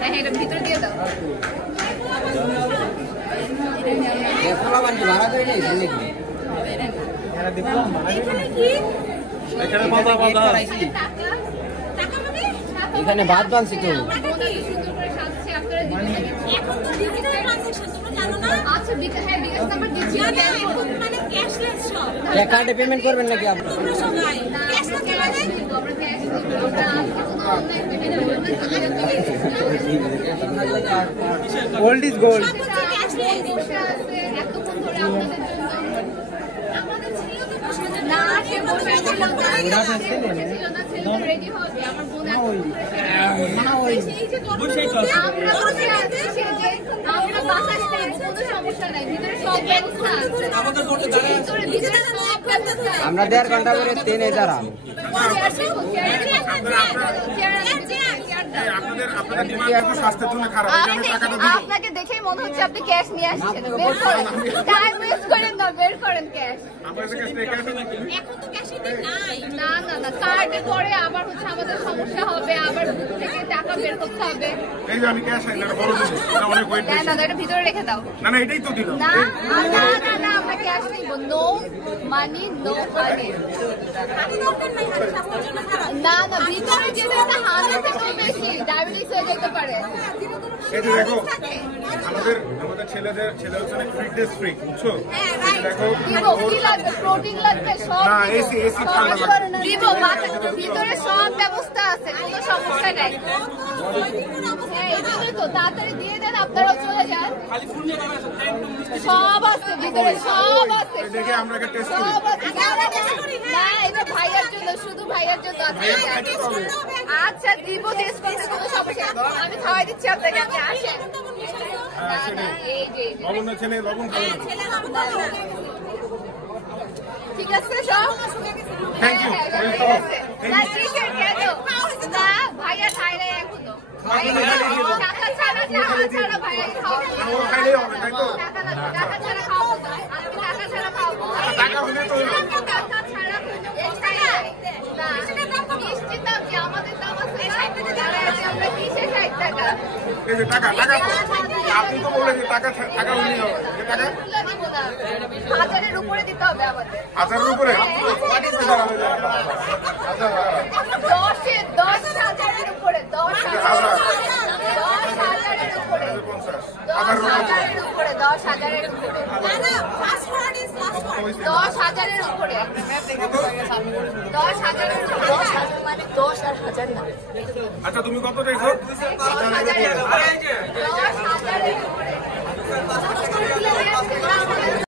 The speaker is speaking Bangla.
হ্যাঁ এটা ভিতরে দিয়ে দাও। এখানে ভাত বানছি কেউ কার্ডে পেমেন্ট করবেন নাকি আপনি? Gold is gold. আমরা 1.5 ঘন্টা করে ট্রেনে দাঁড়াম। আপনাকে দেখেই মনে হচ্ছে আপনি ক্যাশ নিয়ে আসছেন। বের করেন, টাইম ওয়েস্ট করেন না, বের করেন ক্যাশ। না না না, কার্ডে করে আবার হচ্ছে আমাদের সমস্যা হবে, আবার বুথ থেকে টাকা বের করতে হবে। এই যে আমি ক্যাশ আই না, বড় দিন না, অনেক ওয়েট না না, এটা ভিতরে রেখে দাও। না না, এটাই তো দিলাম। না না না না, আমরা ক্যাশ নিব। No money, no money. না না, ভিতরে যেতে একটা হাজার থেকে বেশি ডায়াবেটিস হয়ে যেতে পারে। এই যে দেখো, আমাদের ছেলেরা হচ্ছে অনেক ফিটনেস ফ্রিক, বুঝছো? দেখো কি লাগবে, প্রোটিন লাগবে, সব না, এসি ঠান্ডা লাগবে। দিব, ভিতরে সব ব্যবস্থা আছে, কোনো সমস্যা নাই। হ্যাঁ, এজন্যই তো তাড়াতাড়ি দিয়ে দেন, আপনারাও চলে যান। সব আছে ভিতরে, সব আছে, দেখে আমরা টেস্ট করি। সব আছে। না, এটা ভাইয়ার জন্য, শুধু ভাইয়ার জন্য আছে। আচ্ছা দিব, টেস্ট করতে কোনো সমস্যা নেই। আমি খাওয়াই দিচ্ছি আপনাকে, আপনি আসেন। না না, এই যে লবণ ছেলে লবণ খাবে। ঠিক আছে সব। Thank you. না ঠিক আছে, কেন না ভাইয়া খাই না এখনো। টাকা ছাড়া ভাইয়া খাওয়াবো। ও খাইলেই হবে, তাই তো? টাকা ছাড়া খাওয়াবো না, আমি টাকা ছাড়া খাওয়াবো। টাকা হলে তো টাকা ছাড়া না, মিষ্টির দাম যে আমাদের দাম আছে, আমরা কিসে 60 টাকা। এই যে টাকা তো আপনি তো বললেন যে টাকা হলে হবে। টাকা 1000-এর উপরে দিতে হবে আমাদের। 1000-এর উপরে? 10,000-এর উপরে, 10,000-এর উপরে, 10,000-এর উপরে, 10,000-এর উপরে, 10,000-এর উপরে, 10,000-এর উপরে, মানে 10 আর 1000 না। আচ্ছা তুমি কত চাইছো? 10,000-এর উপরে।